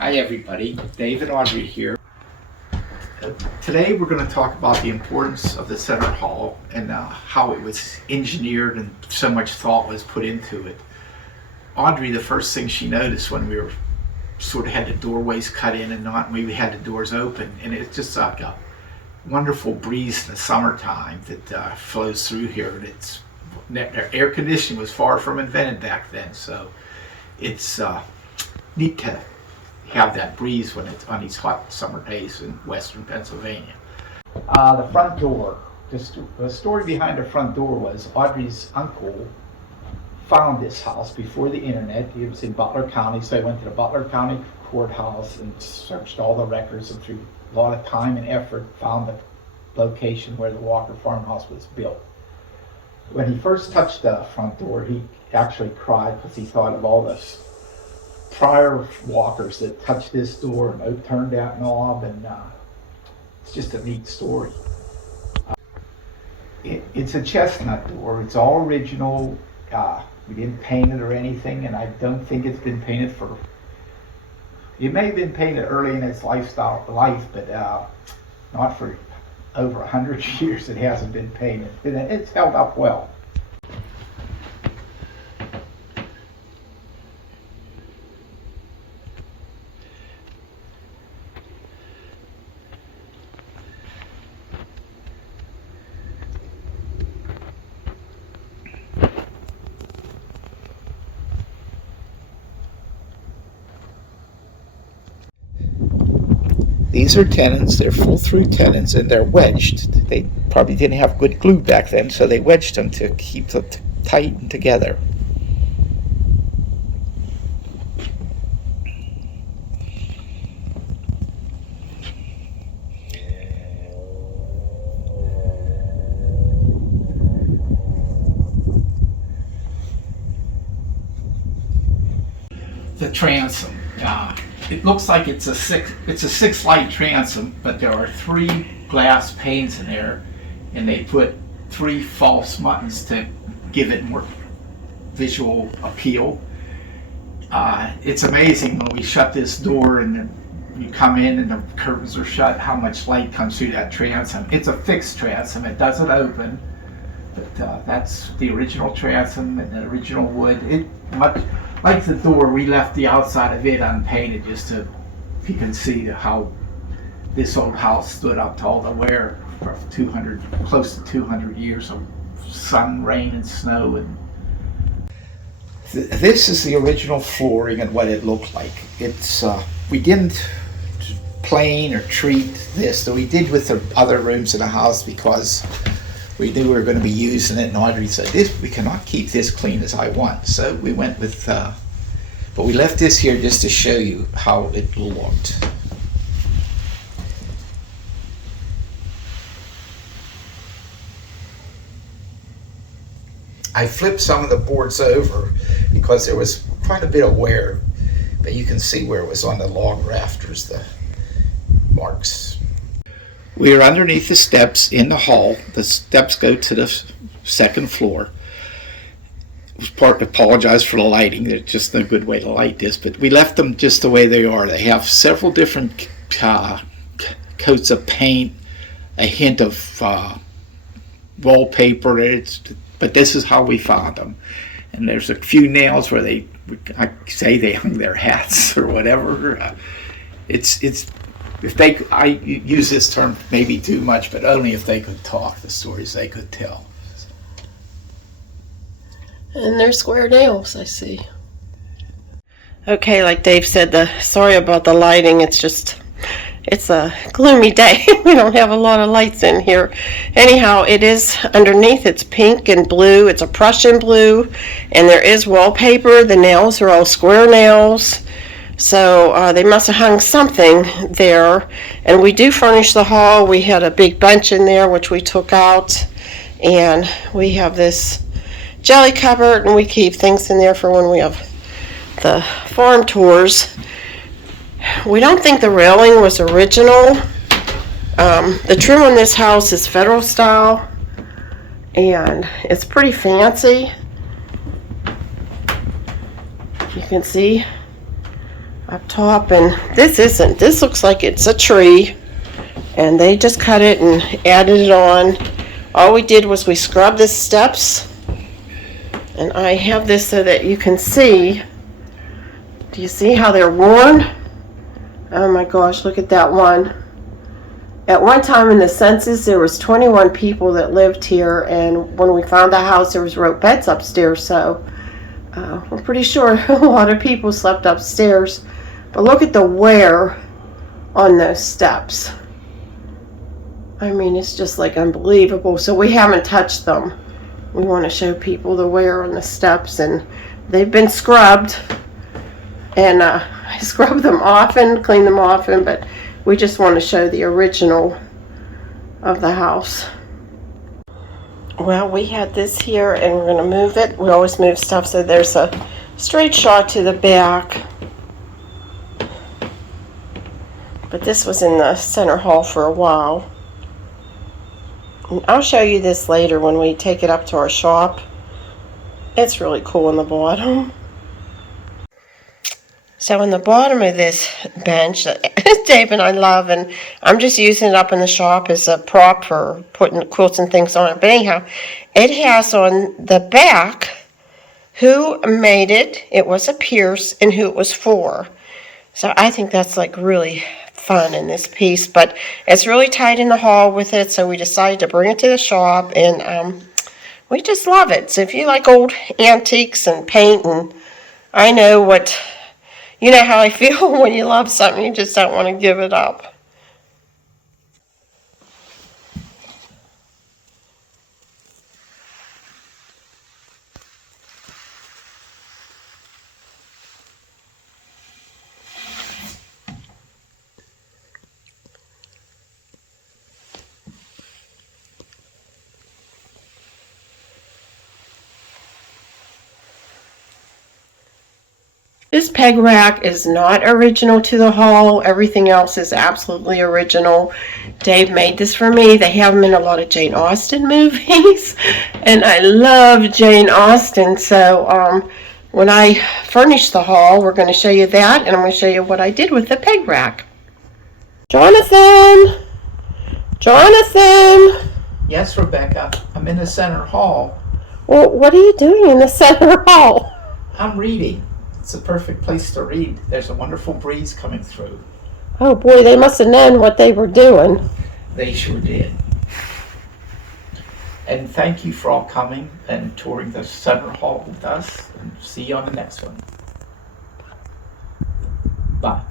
Hi everybody, Dave and Audrey here. Today we're going to talk about the importance of the Center Hall and how it was engineered and so much thought was put into it. Audrey, the first thing she noticed when we were sort of had the doorways cut in and not, we had the doors open, and it's just like a wonderful breeze in the summertime that flows through here. And it's air conditioning was far from invented back then, so it's neat to have that breeze when it's on these hot summer days in western Pennsylvania. The front door, the story behind the front door was Audrey's uncle found this house before the internet. He was in Butler County, so he went to the Butler County courthouse and searched all the records, and through a lot of time and effort found the location where the Walker farmhouse was built. When he first touched the front door, he actually cried because he thought of all the prior Walkers that touched this door and turned that knob, and it's just a neat story. It's a chestnut door. It's all original. We didn't paint it or anything, and I don't think it's been painted for. It may have been painted early in its life, but not for over 100 years. It hasn't been painted, and it's held up well. These are tenons, they're full-through tenons, and they're wedged. They probably didn't have good glue back then, so they wedged them to keep them tight and together. The transom. It looks like it's a six light transom, but there are 3 glass panes in there, and they put 3 false buttons to give it more visual appeal. It's amazing when we shut this door and you come in and the curtains are shut, how much light comes through that transom. It's a fixed transom, it doesn't open, but that's the original transom and the original wood. Like the door, we left the outside of it unpainted just to, if you can see how this old house stood up to all the wear for close to 200 years of sun, rain, and snow. And this is the original flooring and what it looked like. It's we didn't plane or treat this, though we did with the other rooms in the house because we knew we were going to be using it, and Audrey said, we cannot keep this clean as I want. So we went with, but we left this here just to show you how it looked. I flipped some of the boards over because there was quite a bit of wear, but you can see where it was on the log rafters, the marks. We are underneath the steps in the hall. The steps go to the second floor. Apologize for the lighting. There's just no good way to light this, but we left them just the way they are. They have several different coats of paint, a hint of wallpaper. But this is how we found them. And there's a few nails where I say they hung their hats or whatever. I use this term maybe too much, but only if they could talk, the stories they could tell. And they're square nails, I see. Okay, like Dave said, sorry about the lighting. It's a gloomy day. We don't have a lot of lights in here. Anyhow, it is underneath. It's pink and blue. It's a Prussian blue, and there is wallpaper. The nails are all square nails. So they must have hung something there. And we do furnish the hall. We had a big bench in there, which we took out. And we have this jelly cupboard, and we keep things in there for when we have the farm tours. We don't think the railing was original. The trim on this house is Federal style, and it's pretty fancy. You can see up top, and this looks like it's a tree, and they just cut it and added it on. All we did was we scrubbed the steps, and I have this so that you can see. Do you see how they're worn? Oh my gosh, look at that one. At one time in the census, there was 21 people that lived here, and when we found the house, there was rope beds upstairs, so we're pretty sure a lot of people slept upstairs. But look at the wear on those steps. I mean, it's just like unbelievable. So we haven't touched them. We want to show people the wear on the steps, and they've been scrubbed. And I scrub them often, clean them often, but we just want to show the original of the house. Well, we had this here, and we're going to move it. We always move stuff so there's a straight shot to the back. But this was in the center hall for a while. And I'll show you this later when we take it up to our shop. It's really cool on the bottom. So in the bottom of this bench that Dave and I love, and I'm just using it up in the shop as a prop for putting quilts and things on it. But anyhow, it has on the back who made it, it was a Pierce, and who it was for. So I think that's like really fun in this piece. But it's really tight in the hall with it, so we decided to bring it to the shop, and we just love it. So if you like old antiques and paint, and I know what... You know how I feel when you love something, you just don't want to give it up. This peg rack is not original to the hall. Everything else is absolutely original. Dave made this for me. They have them in a lot of Jane Austen movies, and I love Jane Austen. So when I furnish the hall, we're going to show you that, and I'm going to show you what I did with the peg rack. Jonathan! Jonathan! Yes, Rebecca, I'm in the center hall. Well, what are you doing in the center hall? I'm reading. It's a perfect place to read. There's a wonderful breeze coming through. Oh boy, they must have known what they were doing. They sure did. And thank you for all coming and touring the center hall with us. And see you on the next one. Bye.